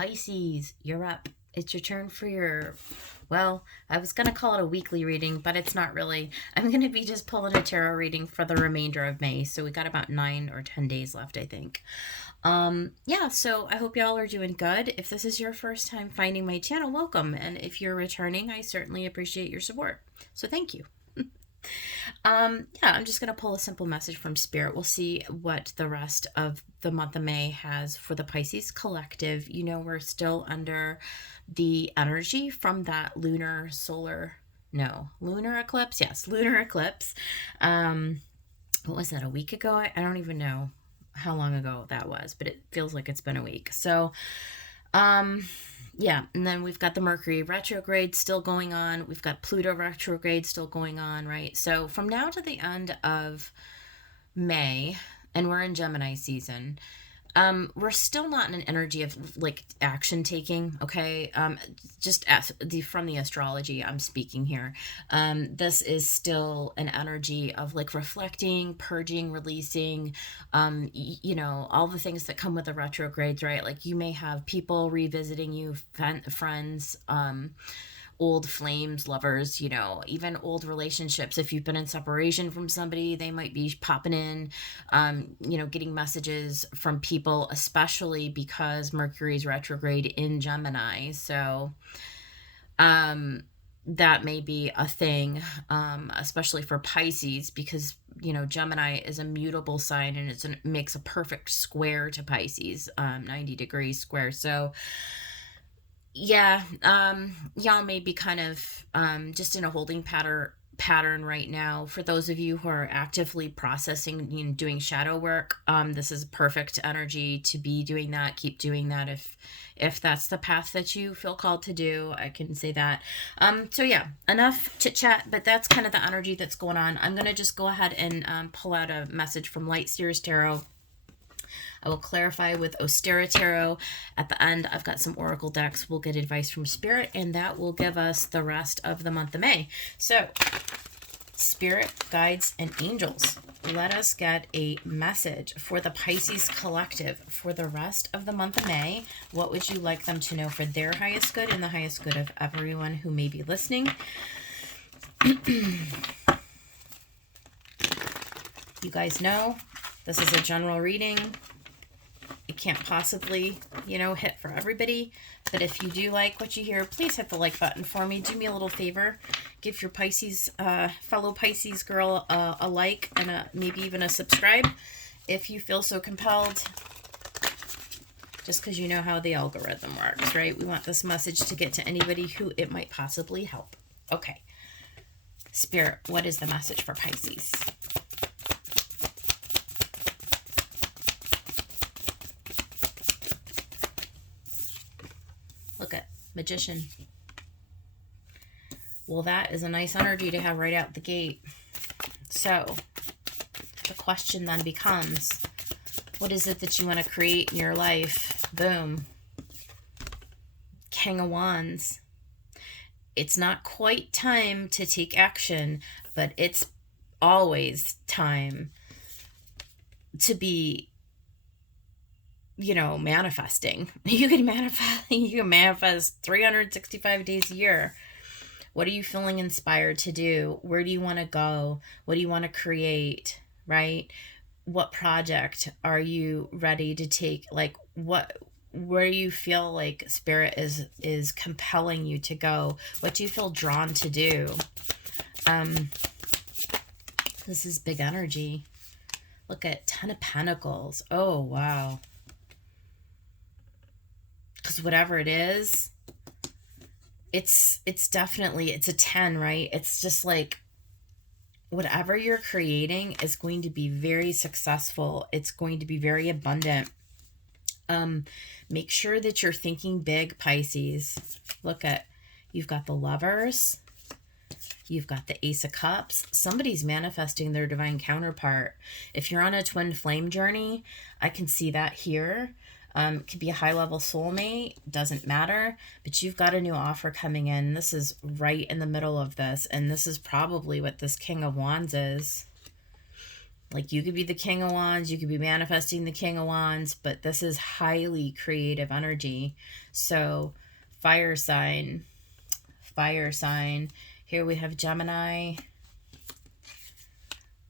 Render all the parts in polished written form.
Pisces, you're up. It's your turn for your, well, I was going to call it a weekly reading, but it's not really. I'm going to be just pulling a tarot reading for the remainder of May. So we got about 9 or 10 days left, I think. Yeah, so I hope y'all are doing good. If this is your first time finding my channel, welcome. And if you're returning, I certainly appreciate your support. So thank you. Yeah, I'm just going to pull a simple message from Spirit. We'll see what the rest of the month of May has for the Pisces collective. You know, we're still under the energy from that lunar eclipse. Yes, lunar eclipse. What was that, a week ago? I don't even know how long ago that was, but it feels like it's been a week. So, yeah, and then we've got the Mercury retrograde still going on. We've got Pluto retrograde still going on, right? So from now to the end of May, and we're in Gemini season, we're still not in an energy of like action taking, okay? Just from the astrology I'm speaking here. This is still an energy of like reflecting, purging, releasing, you know, all the things that come with the retrogrades, right? Like you may have people revisiting you, friends, old flames, lovers, you know, even old relationships. If you've been in separation from somebody, they might be popping in, you know, getting messages from people, especially because Mercury's retrograde in Gemini. So, that may be a thing, especially for Pisces, because, you know, Gemini is a mutable sign and it makes a perfect square to Pisces, 90 degrees square. So, yeah, y'all may be kind of just in a holding pattern right now. For those of you who are actively processing, you know, doing shadow work, this is perfect energy to be doing that. Keep doing that if that's the path that you feel called to do. I can say that. So yeah, enough chit chat, but that's kind of the energy that's going on. I'm gonna just go ahead and pull out a message from Light Seers Tarot. I will clarify with Ostera Tarot. At the end, I've got some oracle decks. We'll get advice from Spirit, and that will give us the rest of the month of May. So, Spirit, guides, and angels, let us get a message for the Pisces collective for the rest of the month of May. What would you like them to know for their highest good and the highest good of everyone who may be listening? You guys know this is a general reading. It can't possibly, you know, hit for everybody. But if you do like what you hear, please hit the like button for me. Do me a little favor. Give your Pisces, fellow Pisces girl a like and maybe even a subscribe if you feel so compelled. Just because you know how the algorithm works, right? We want this message to get to anybody who it might possibly help. Okay. Spirit, what is the message for Pisces? Look at Magician. Well, that is a nice energy to have right out the gate. So, the question then becomes, what is it that you want to create in your life? Boom. King of Wands. It's not quite time to take action, but it's always time to be, you know, manifesting. You can manifest 365 days a year. What are you feeling inspired to do? Where do you want to go? What do you want to create, right? What project are you ready to take? Like where you feel like Spirit is compelling you to go? What do you feel drawn to do? This is big energy. Look at 10 of Pentacles. Oh, wow. Because whatever it is, it's definitely, it's a 10, right? It's just like whatever you're creating is going to be very successful. It's going to be very abundant. Make sure that you're thinking big, Pisces. Look at, you've got the Lovers. You've got the Ace of Cups. Somebody's manifesting their divine counterpart. If you're on a twin flame journey, I can see that here. It could be a high-level soulmate, doesn't matter, but you've got a new offer coming in. This is right in the middle of this, and this is probably what this King of Wands is. Like you could be the King of Wands, you could be manifesting the King of Wands, but this is highly creative energy. So fire sign, fire sign. Here we have Gemini,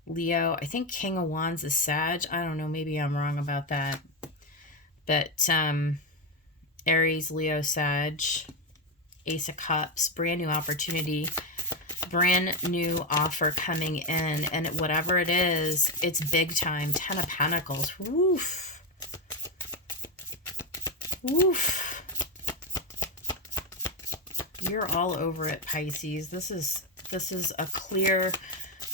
Leo. I think King of Wands is Sag. I don't know, maybe I'm wrong about that. But Aries, Leo, Sag, Ace of Cups, brand new opportunity, brand new offer coming in, and whatever it is, it's big time. 10 of Pentacles. Woof. Woof. You're all over it, Pisces. This is a clear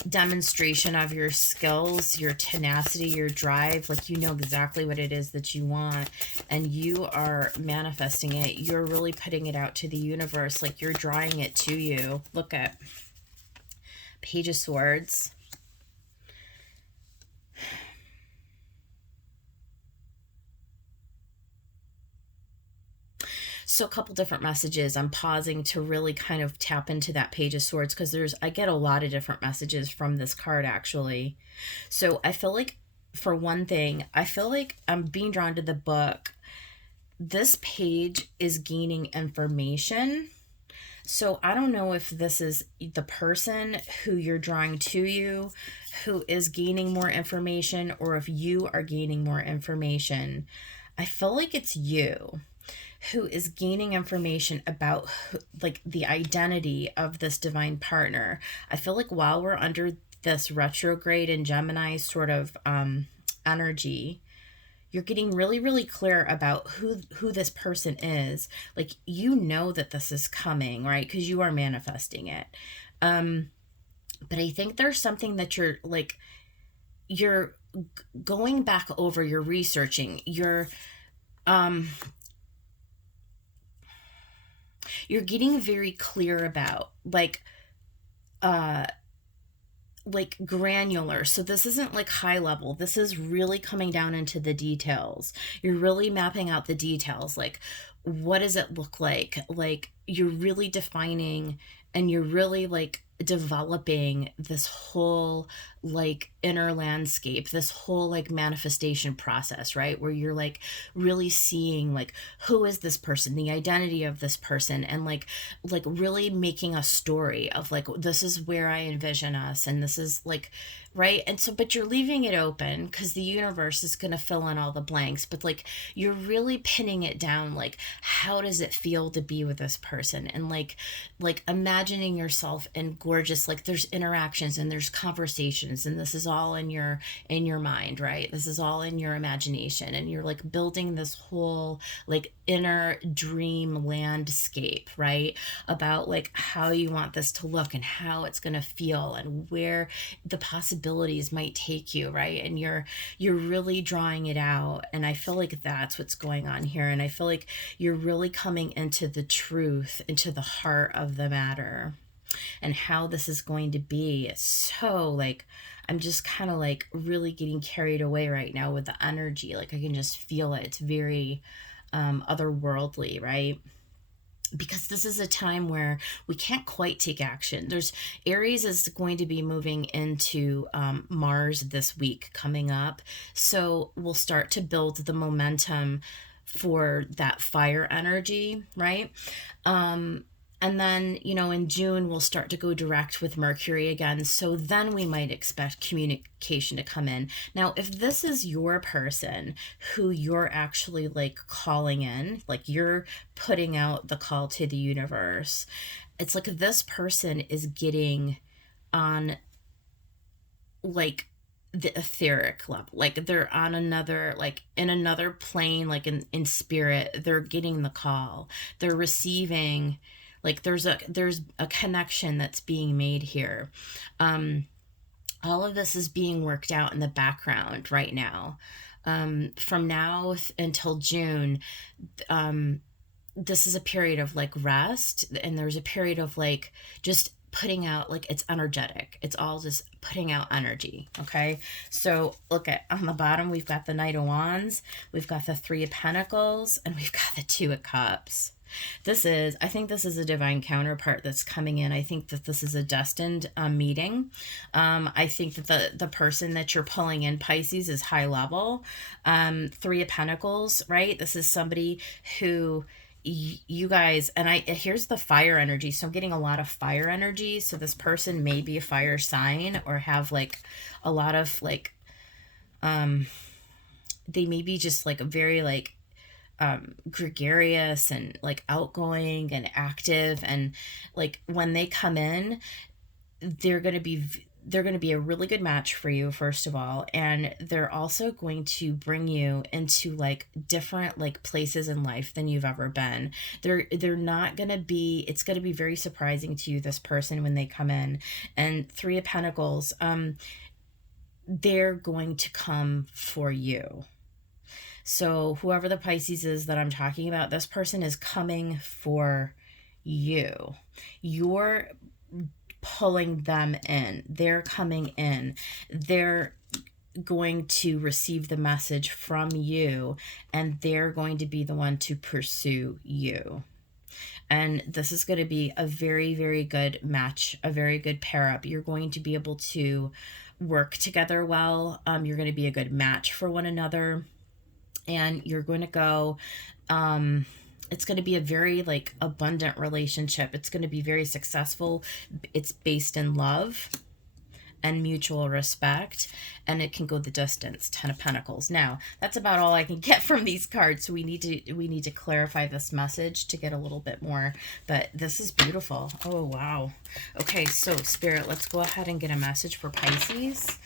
demonstration of your skills, your tenacity, your drive. Like, you know exactly what it is that you want, and you are manifesting it. You're really putting it out to the universe. Like, you're drawing it to you. Look at Page of Swords. So a couple different messages. I'm pausing to really kind of tap into that Page of Swords, because I get a lot of different messages from this card, actually. So I feel like, for one thing, I feel like I'm being drawn to the book. This page is gaining information. So I don't know if this is the person who you're drawing to you who is gaining more information, or if you are gaining more information. I feel like it's you who is gaining information about like the identity of this divine partner. I feel like while we're under this retrograde in Gemini sort of energy, you're getting really, really clear about who this person is. Like, you know that this is coming, right? Because you are manifesting it. But I think there's something that you're going back over, you're researching, you're getting very clear about, like granular. So this isn't like high level. This is really coming down into the details. You're really mapping out the details. Like, what does it look like? Like, you're really defining, and you're really like developing this whole like inner landscape, this whole like manifestation process, right? Where you're like really seeing like, who is this person, the identity of this person, and like really making a story of like, this is where I envision us, and this is like, right? And so, but you're leaving it open because the universe is going to fill in all the blanks, but like, you're really pinning it down. Like, how does it feel to be with this person? And like imagining yourself in gorgeous, like, there's interactions and there's conversations, and this is all in your mind, right? This is all in your imagination, and you're like building this whole like inner dream landscape, right? About like how you want this to look, and how it's going to feel, and where the possibilities might take you, right? And you're really drawing it out, and I feel like that's what's going on here. And I feel like you're really coming into the truth, into the heart of the matter, and how this is going to be. So like, I'm just kind of like really getting carried away right now with the energy. Like, I can just feel it. It's very otherworldly, right? Because this is a time where we can't quite take action. Aries is going to be moving into Mars this week coming up. So we'll start to build the momentum for that fire energy, right? And then, in June, we'll start to go direct with Mercury again. So then we might expect communication to come in. Now, if this is your person who you're actually like calling in, like you're putting out the call to the universe, it's like this person is getting on like the etheric level, like they're on another, like in another plane, like in spirit, they're getting the call, they're receiving, like there's a connection that's being made here. All of this is being worked out in the background right now. From now until June, this is a period of like rest, and there's a period of like just putting out, like, it's energetic, it's all just putting out energy. Okay, so look at on the bottom, we've got the Knight of Wands, we've got the Three of Pentacles, and we've got the Two of Cups. I think this is a divine counterpart that's coming in. I think that this is a destined meeting. I think that the person that you're pulling in, Pisces, is high level. Three of Pentacles, right? This is somebody who you guys, and here's the fire energy. So I'm getting a lot of fire energy. So this person may be a fire sign or have like a lot of like, they may be just like a very like gregarious and like outgoing and active, and like when they come in, they're going to be they're going to be a really good match for you, first of all, and they're also going to bring you into like different like places in life than you've ever been. They're not going to be, it's going to be very surprising to you, this person, when they come in. And Three of Pentacles, they're going to come for you. So whoever the Pisces is that I'm talking about, this person is coming for you. You're pulling them in. They're coming in. They're going to receive the message from you, and they're going to be the one to pursue you. And this is going to be a very, very good match, a very good pair up. You're going to be able to work together well. You're going to be a good match for one another. And you're going to go, it's going to be a very like abundant relationship. It's going to be very successful. It's based in love and mutual respect, and it can go the distance. Ten of Pentacles. Now, that's about all I can get from these cards. So we need to clarify this message to get a little bit more, but this is beautiful. Oh, wow. Okay, so Spirit, let's go ahead and get a message for Pisces.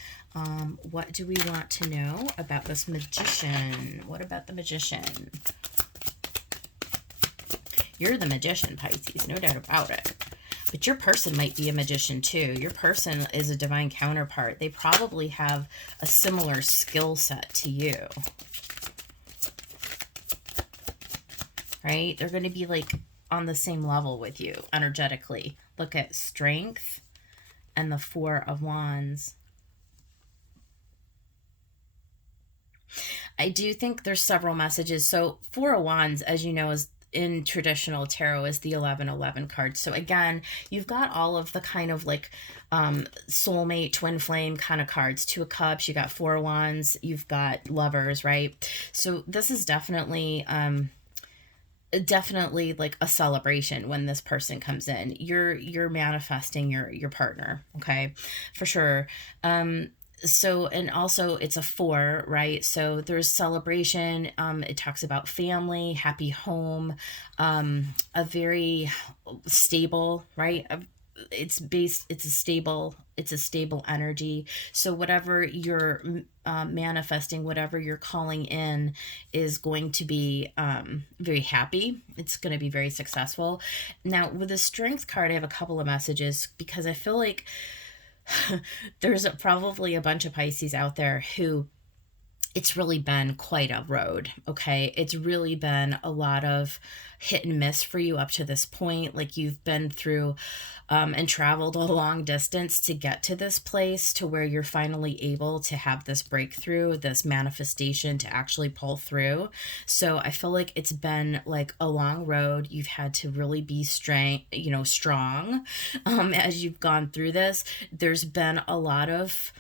What do we want to know about this Magician? What about the Magician? You're the Magician, Pisces, no doubt about it. But your person might be a magician too. Your person is a divine counterpart. They probably have a similar skill set to you. Right? They're going to be like on the same level with you energetically. Look at Strength and the Four of Wands. I do think there's several messages. So Four of Wands, as you know, is in traditional tarot is the 1111 card. So again, you've got all of the kind of like soulmate, twin flame kind of cards. Two of Cups, you got Four of Wands, you've got Lovers, right? So this is definitely like a celebration when this person comes in. You're manifesting your partner, okay? For sure. So, and also it's a 4, right? So there's celebration. It talks about family, happy home, a very stable, right? It's a stable energy. So whatever you're manifesting, whatever you're calling in is going to be very happy. It's going to be very successful. Now with the Strength card, I have a couple of messages because I feel like there's probably a bunch of Pisces out there who it's really been quite a road, okay? It's really been a lot of hit and miss for you up to this point. Like you've been through and traveled a long distance to get to this place to where you're finally able to have this breakthrough, this manifestation to actually pull through. So I feel like it's been like a long road. You've had to really be strong as you've gone through this. There's been a lot of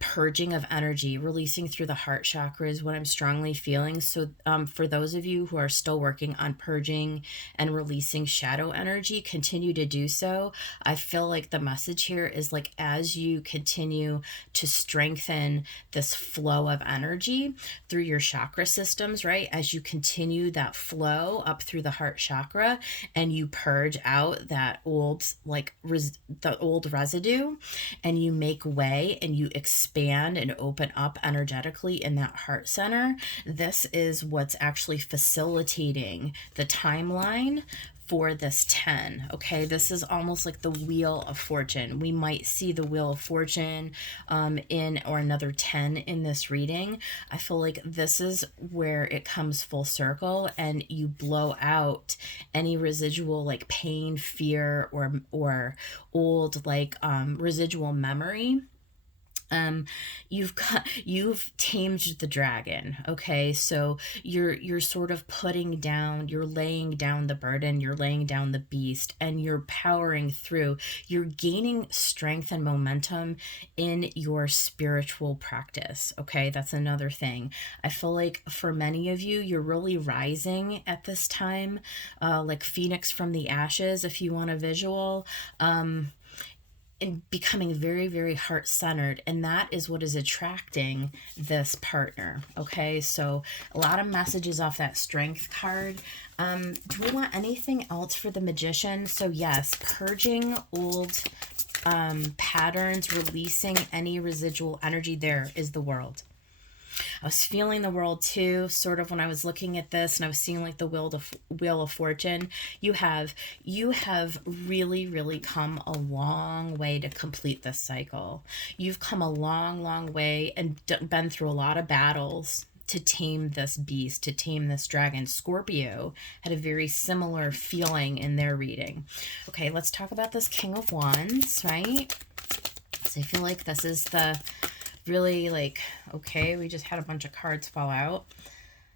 purging of energy, releasing through the heart chakra is what I'm strongly feeling. So for those of you who are still working on purging and releasing shadow energy, continue to do so. I feel like the message here is like as you continue to strengthen this flow of energy through your chakra systems, right? As you continue that flow up through the heart chakra and you purge out that old the old residue, and you make way and you expand and open up energetically in that heart center, this is what's actually facilitating the timeline for this 10. Okay, this is almost like the Wheel of Fortune. We might see the Wheel of Fortune in or another 10 in this reading. I feel like this is where it comes full circle and you blow out any residual like pain, fear, or old like residual memory um you've tamed the dragon. Okay, so you're sort of putting down, you're laying down the burden, you're laying down the beast, and you're powering through. You're gaining strength and momentum in your spiritual practice. Okay, that's another thing. I feel like for many of you, you're really rising at this time, like phoenix from the ashes, if you want a visual. And becoming very, very heart centered. And that is what is attracting this partner. Okay, so a lot of messages off that strength card. Do we want anything else for the magician? So, yes, purging old patterns, releasing any residual energy. There is the world. I was feeling the world too, sort of when I was looking at this, and I was seeing like the wheel of fortune. You have really, really come a long way to complete this cycle. You've come a long, long way and been through a lot of battles to tame this beast, to tame this dragon. Scorpio had a very similar feeling in their reading. Okay, let's talk about this King of Wands, right? So I feel like this is the really like, okay, we just had a bunch of cards fall out.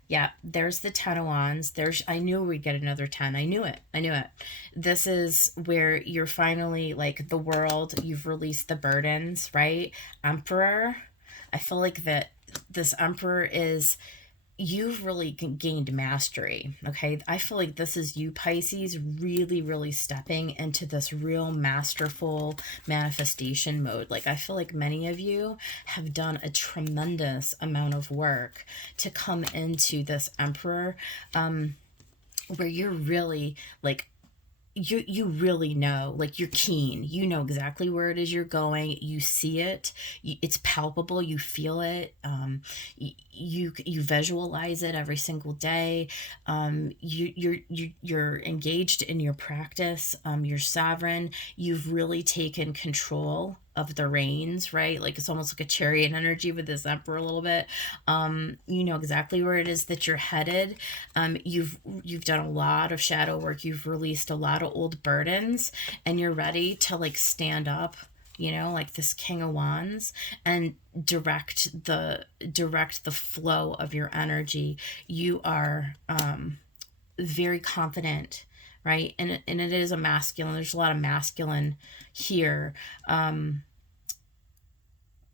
Yeah, there's the 10 of Wands. I knew we'd get another 10. I knew it. This is where you're finally like the world, you've released the burdens, right? Emperor. I feel like that this Emperor is, you've really gained mastery. Okay, I feel like this is you, Pisces, really, really stepping into this real masterful manifestation mode. Like, I feel like many of you have done a tremendous amount of work to come into this Emperor, where you're really like, you really know, like, you're keen, you know exactly where it is you're going, you see it, it's palpable, you feel it, you visualize it every single day. You're engaged in your practice, you're sovereign, you've really taken control of the reins, right? Like, it's almost like a chariot energy with this Emperor a little bit. You know exactly where it is that you're headed. You've done a lot of shadow work, you've released a lot of old burdens, and you're ready to like stand up, you know, like this King of Wands, and direct the flow of your energy. You are very confident, right? And it is a masculine, there's a lot of masculine here.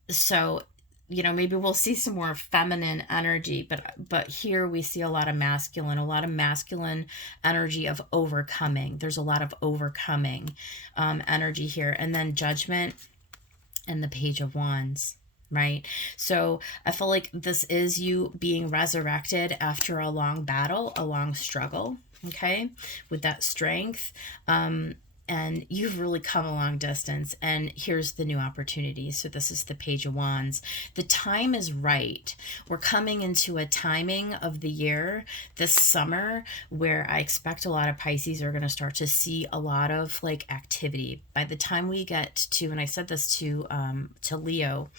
So, you know, maybe we'll see some more feminine energy, but here we see a lot of masculine energy of overcoming. There's a lot of overcoming energy here. And then Judgment and the Page of Wands, right? So I feel like this is you being resurrected after a long battle, a long struggle, okay, with that strength. And you've really come a long distance, and here's the new opportunity. So this is the Page of Wands. The time is right. We're coming into a timing of the year this summer where I expect a lot of Pisces are going to start to see a lot of like activity. By the time we get to, and I said this to Leo,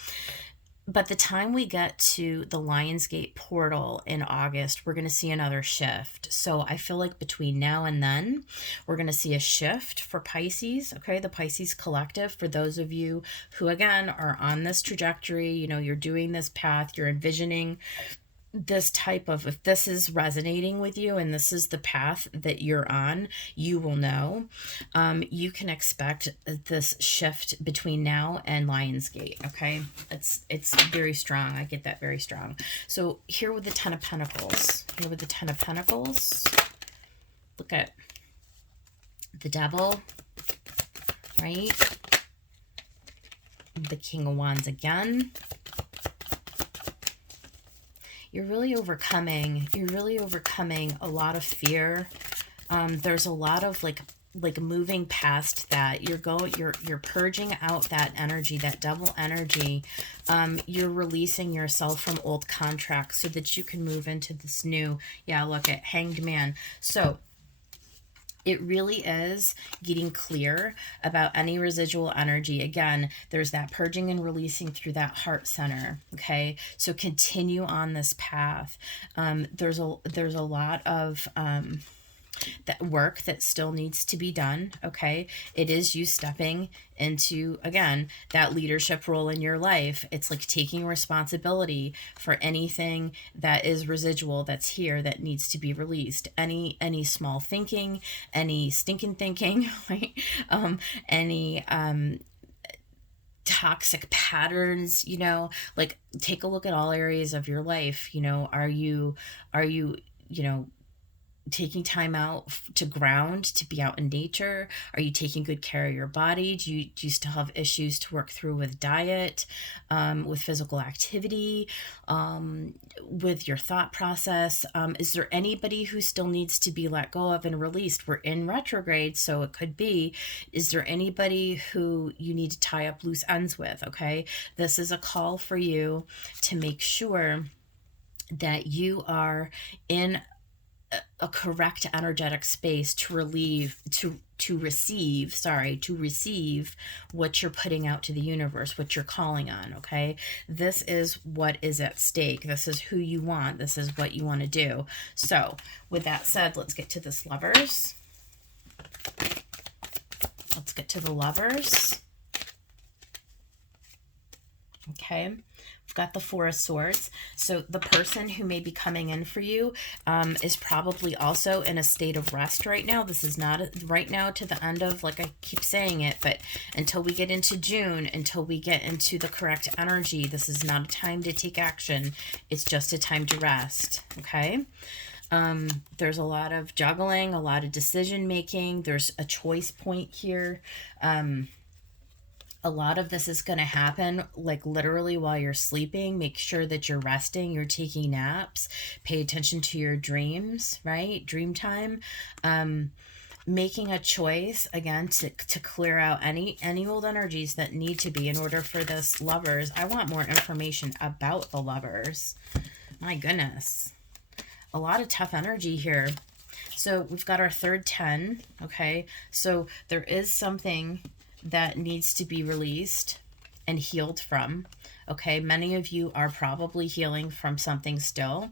but the time we get to the Lionsgate portal in August, we're going to see another shift. So I feel like between now and then, we're going to see a shift for Pisces, okay? The Pisces collective, for those of you who, again, are on this trajectory, you know, you're doing this path, you're envisioning this type of, if this is resonating with you and this is the path that you're on, you will know. You can expect this shift between now and Lionsgate. Okay, it's very strong. I get that very strong. So here with the Ten of Pentacles, look at the Devil, right? The King of Wands again. You're really overcoming a lot of fear. There's a lot of like moving past that. You're purging out that energy, that devil energy. You're releasing yourself from old contracts so that you can move into this new, yeah, look at Hanged Man. So it really is getting clear about any residual energy. Again, there's that purging and releasing through that heart center. Okay, so continue on this path. There's a lot of that work that still needs to be done. Okay. It is you stepping into, again, that leadership role in your life. It's like taking responsibility for anything that is residual that's here that needs to be released. Any small thinking, any stinking thinking, right? Any toxic patterns, like take a look at all areas of your life. Are you you know taking time out to ground, to be out in nature? Are you taking good care of your body? Do you still have issues to work through with diet, with physical activity, with your thought process? Is there anybody who still needs to be let go of and released? We're in retrograde, so it could be, is there anybody who you need to tie up loose ends with? Okay. This is a call for you to make sure that you are in a correct energetic space to receive what you're putting out to the universe, what you're calling on. Okay, this is what is at stake. This is who you want. This is what you want to do. So with that said, let's get to this Lovers. Let's get to the Lovers. Okay, we've got the Four of Swords. So the person who may be coming in for you is probably also in a state of rest right now. This is not right now to the end of, like I keep saying it, but until we get into June, until we get into the correct energy, this is not a time to take action. It's just a time to rest. Okay. There's a lot of juggling, a lot of decision making. There's a choice point here. A lot of this is going to happen like literally while you're sleeping. Make sure that you're resting, you're taking naps, pay attention to your dreams, right? Dream time. Making a choice again to clear out any old energies that need to be in order for this Lovers. I want more information about the Lovers. My goodness. A lot of tough energy here. So we've got our third 10. Okay. So there is something that needs to be released and healed from. Okay, many of you are probably healing from something still.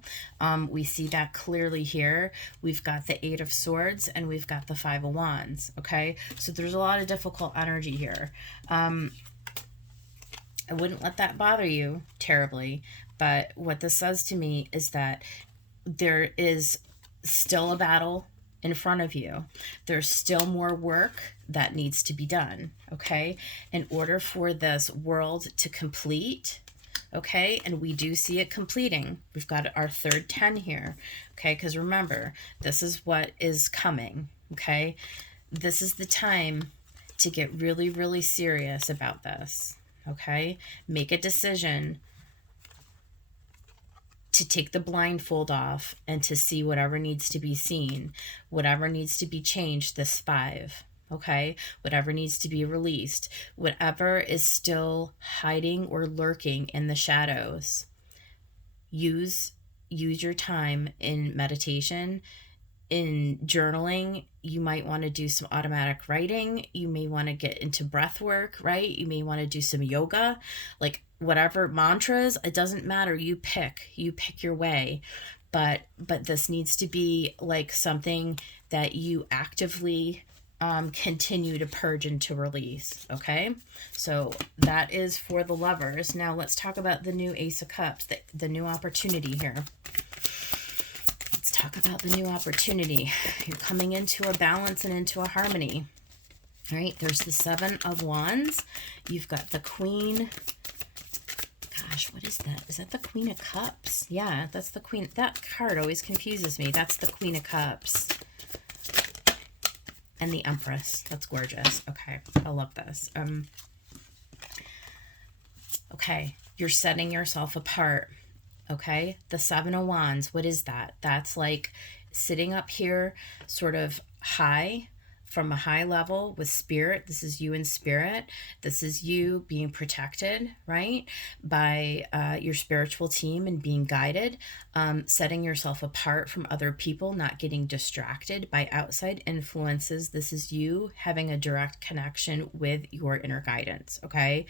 We see that clearly here. We've got the Eight of Swords and we've got the Five of Wands. Okay, so there's a lot of difficult energy here. I wouldn't let that bother you terribly, but what this says to me is that there is still a battle in front of you. There's still more work that needs to be done, okay, in order for this world to complete, okay, and we do see it completing. We've got our third 10 here, okay, because remember, this is what is coming, okay. This is the time to get really, really serious about this, okay. Make a decision to take the blindfold off and to see whatever needs to be seen, whatever needs to be changed, this 5, okay? Whatever needs to be released, whatever is still hiding or lurking in the shadows. Use your time in meditation, in journaling. You might want to do some automatic writing. You may want to get into breath work, right? You may want to do some yoga, like whatever, mantras. It doesn't matter. You pick your way, but this needs to be like something that you actively continue to purge and to release. Okay, so that is for the Lovers. Now let's talk about the new Ace of Cups, the new opportunity here. Talk about the new opportunity. You're coming into a balance and into a harmony. All right, there's the Seven of Wands. You've got the Queen. Gosh, what is that? Is that the Queen of Cups? Yeah, that's the Queen. That card always confuses me. That's the Queen of Cups. And the Empress. That's gorgeous. Okay, I love this. Okay, you're setting yourself apart. Okay, the Seven of Wands, what is that? That's like sitting up here sort of high, from a high level with spirit. This is you in spirit. This is you being protected, right, by your spiritual team and being guided, setting yourself apart from other people, not getting distracted by outside influences. This is you having a direct connection with your inner guidance, okay?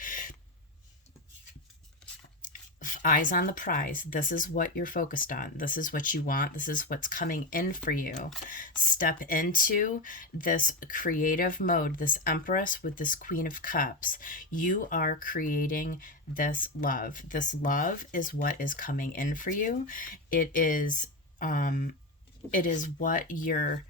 Eyes on the prize. This is what you're focused on. This is what you want. This is what's coming in for you. Step into this creative mode, this Empress with this Queen of Cups. You are creating this love. This love is what is coming in for you. It is what you're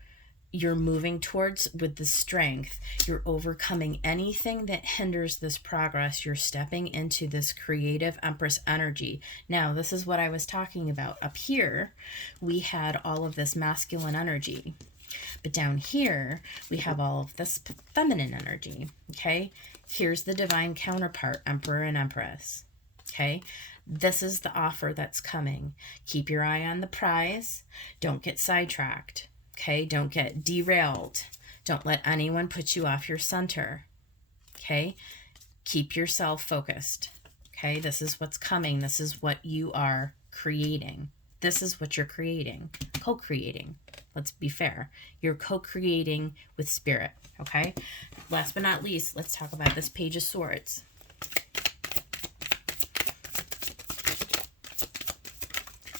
moving towards with the strength. You're overcoming anything that hinders this progress. You're stepping into this creative Empress energy. Now, this is what I was talking about. Up here, we had all of this masculine energy. But down here, we have all of this feminine energy. Okay? Here's the divine counterpart, Emperor and Empress. Okay? This is the offer that's coming. Keep your eye on the prize. Don't get sidetracked. Okay, don't get derailed. Don't let anyone put you off your center. Okay, keep yourself focused. Okay, this is what's coming. This is what you are creating. This is what you're creating, co-creating. Let's be fair. You're co-creating with spirit. Okay, last but not least, let's talk about this Page of Swords.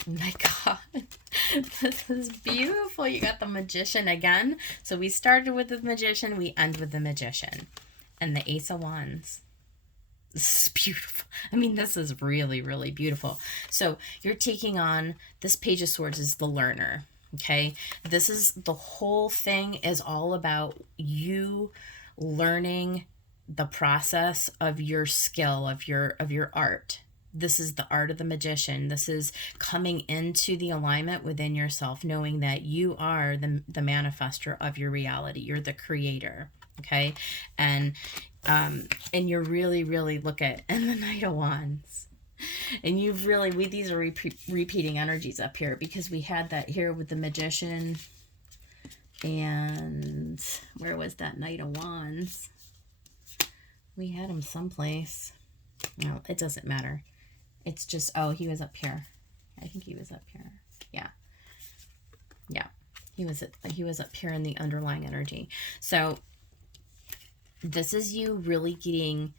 Oh my God. This is beautiful. You got the Magician again. So we started with the Magician, we end with the Magician. And the Ace of Wands. This is beautiful. I mean, this is really, really beautiful. So you're taking on, this Page of Swords is the learner. Okay? This is, the whole thing is all about you learning the process of your skill, of your art. This is the art of the magician. This is coming into the alignment within yourself, knowing that you are the manifester of your reality. You're the creator. Okay. And you're really, really, look at, and the Knight of Wands. And you've really, these are repeating energies up here, because we had that here with the Magician. And where was that Knight of Wands? We had him someplace. No, it doesn't matter. It's just, oh, he was up here. I think he was up here. Yeah. Yeah. He was up here in the underlying energy. So this is you really getting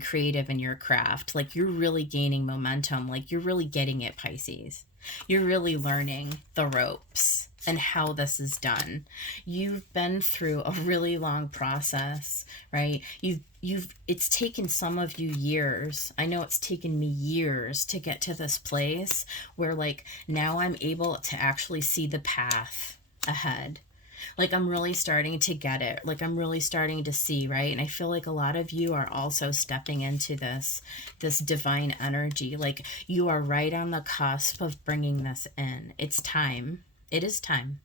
creative in your craft. Like, you're really gaining momentum. Like, you're really getting it, Pisces. You're really learning the ropes and how this is done. You've been through a really long process, right? It's taken some of you years. I know it's taken me years to get to this place where, like, now I'm able to actually see the path ahead. Like, I'm really starting to get it. Like, I'm really starting to see, right? And I feel like a lot of you are also stepping into this divine energy. Like, you are right on the cusp of bringing this in. It's time. It is time.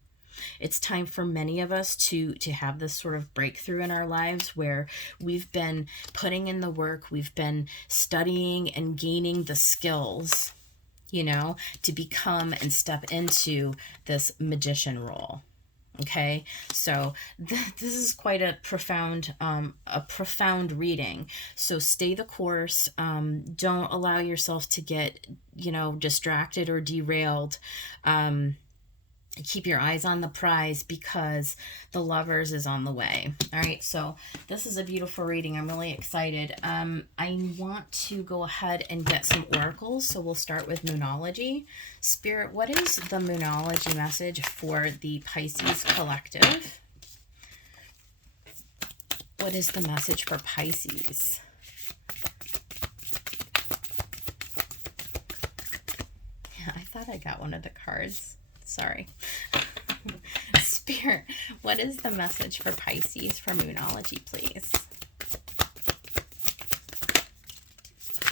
It's time for many of us to have this sort of breakthrough in our lives, where we've been putting in the work, we've been studying and gaining the skills, to become and step into this magician role. Okay, so this is quite a profound reading. So stay the course. Don't allow yourself to get, distracted or derailed. Keep your eyes on the prize, because the Lovers is on the way. All right, so this is a beautiful reading. I'm really excited. I want to go ahead and get some oracles, so we'll start with Moonology. Spirit, what is the Moonology message for the Pisces collective? What is the message for Pisces? Yeah, I thought I got one of the cards. Sorry. Spirit, what is the message for Pisces for Moonology, please?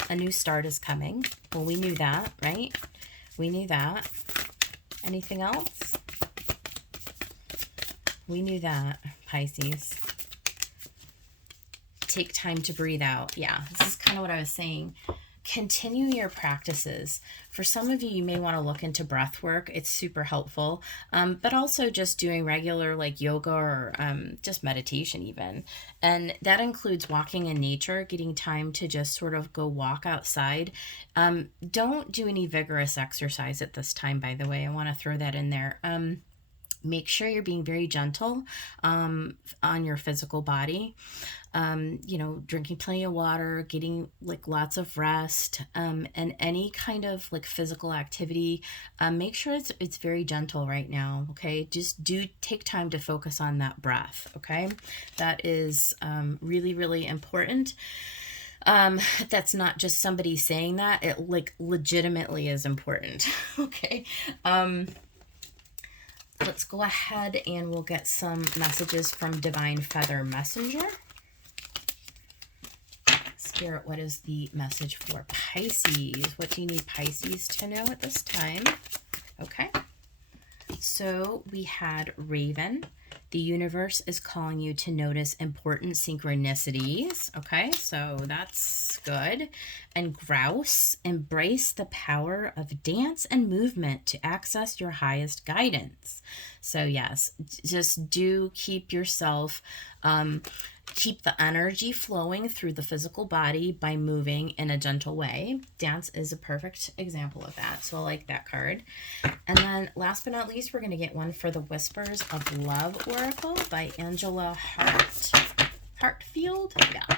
A new start is coming. Well, we knew that, right? We knew that. Anything else? We knew that, Pisces. Take time to breathe out. Yeah, this is kind of what I was saying. Continue your practices. For some of you, you may want to look into breath work. It's super helpful. But also just doing regular like yoga or just meditation even. And that includes walking in nature, getting time to just sort of go walk outside. Don't do any vigorous exercise at this time, by the way. I want to throw that in there. Make sure you're being very gentle on your physical body. You know, drinking plenty of water, getting like lots of rest, and any kind of like physical activity. Make sure it's very gentle right now. Okay, just do take time to focus on that breath. Okay, that is really, really important. That's not just somebody saying that, it like legitimately is important. Okay. Let's go ahead and we'll get some messages from Divine Feather Messenger. Spirit, what is the message for Pisces? What do you need Pisces to know at this time? Okay. So we had Raven. The universe is calling you to notice important synchronicities. Okay, so that's good. And Grouse, embrace the power of dance and movement to access your highest guidance. So yes, just do keep yourself, keep the energy flowing through the physical body by moving in a gentle way. Dance is a perfect example of that. So I like that card. And then last but not least, we're going to get one for the Whispers of Love Oracle by Angela Hartfield. Yeah.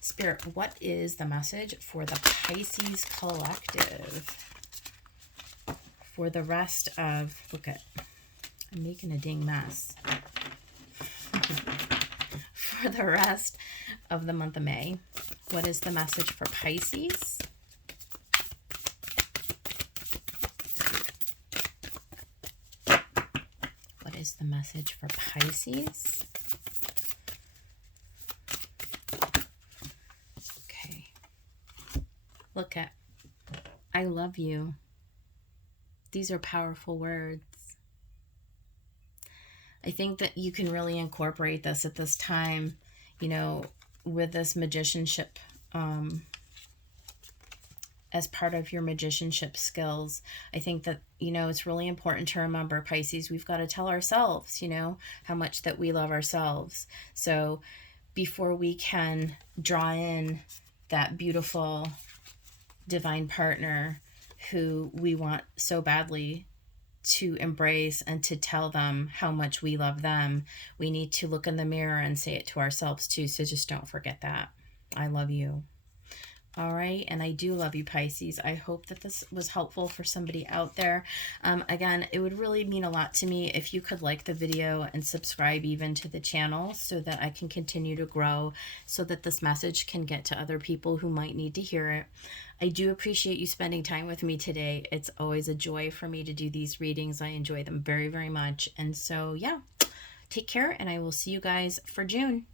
Spirit, what is the message for the Pisces collective? For the rest of, look at, I'm making a dang mess. For the rest of the month of May, what is the message for Pisces? What is the message for Pisces? Okay. Look at, I love you. These are powerful words. I think that you can really incorporate this at this time, you know, with this magicianship, as part of your magicianship skills. I think that, you know, it's really important to remember, Pisces, we've got to tell ourselves, you know, how much that we love ourselves. So before we can draw in that beautiful divine partner who we want so badly to embrace and to tell them how much we love them, we need to look in the mirror and say it to ourselves too. So just don't forget that. I love you. All right. And I do love you, Pisces. I hope that this was helpful for somebody out there. Again, it would really mean a lot to me if you could like the video and subscribe even to the channel so that I can continue to grow, so that this message can get to other people who might need to hear it. I do appreciate you spending time with me today. It's always a joy for me to do these readings. I enjoy them very, very much. And so, yeah, take care, and I will see you guys for June.